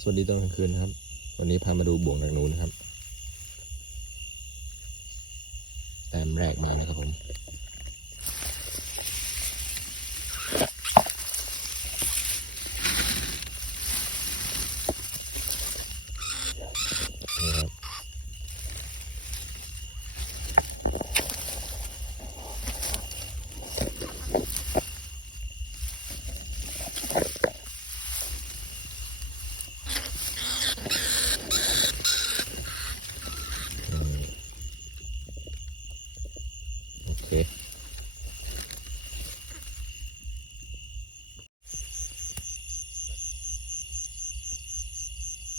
สวัสดีตอนกลางคืนนะครับ วันนี้พามาดูบ่วงดักหนูนะครับแต้มแรกมานะครับผม นี่ครับ อืมโอเค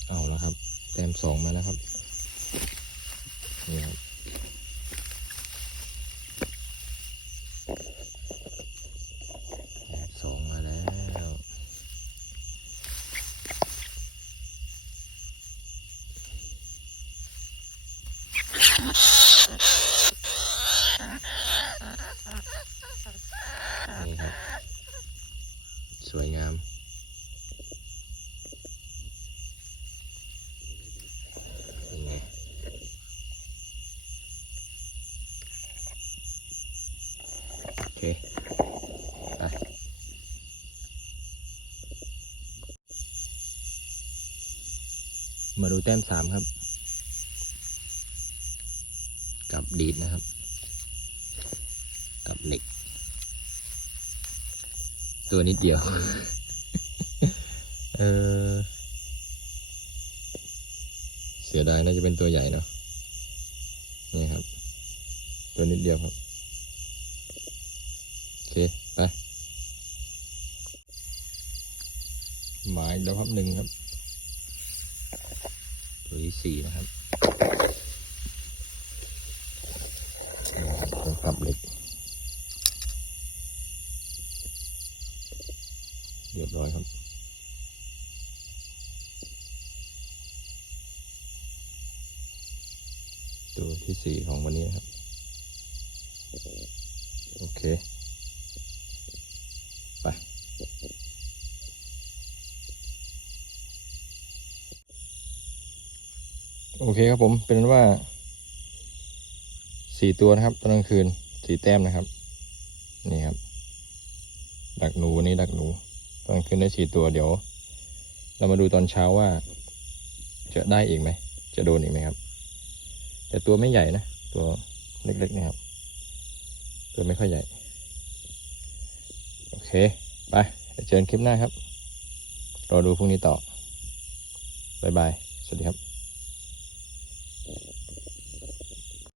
เอาแล้วครับ แต้มสองมาแล้วครับ นี่ครับสองมาแล้วครับ สวยงาม เป็นไงโอ เคไปมาดูแต้มสามครับ กับดีดนะครับ กับเหล็ก ตัวนิดเดียว เออเสียดายน่าจะเป็นตัวใหญ่เนาะนี่ครับ ตัวนิดเดียวครับโอเค ไปหมายแล้วครับหนึ่งครับ ตัวที่สี่นะครับนะครับตัวกลับเล็กเรียบร้อยครับตัวที่สี่ของวันนี้ครับ โอเค โอเคครับผมเป็นว่าสี่ตัวนะครับตอนกลางคืนสี่แต้มนะครับ นี่ครับ ดักหนูนี้ดักหนูตอนกลางคืนได้สี่ตัวเดี๋ยว เรามาดูตอนเช้าว่า จะได้อีกไหมจะโดนอีกไหมครับ แต่ตัวไม่ใหญ่นะตัวเล็กๆนะครับ ตัวไม่ค่อยใหญ่ โอเคไปเดี๋ยวเจอกันคลิปหน้าครับรอดูพรุ่งนี้ต่อ บ๊ายบาย สวัสดีครับ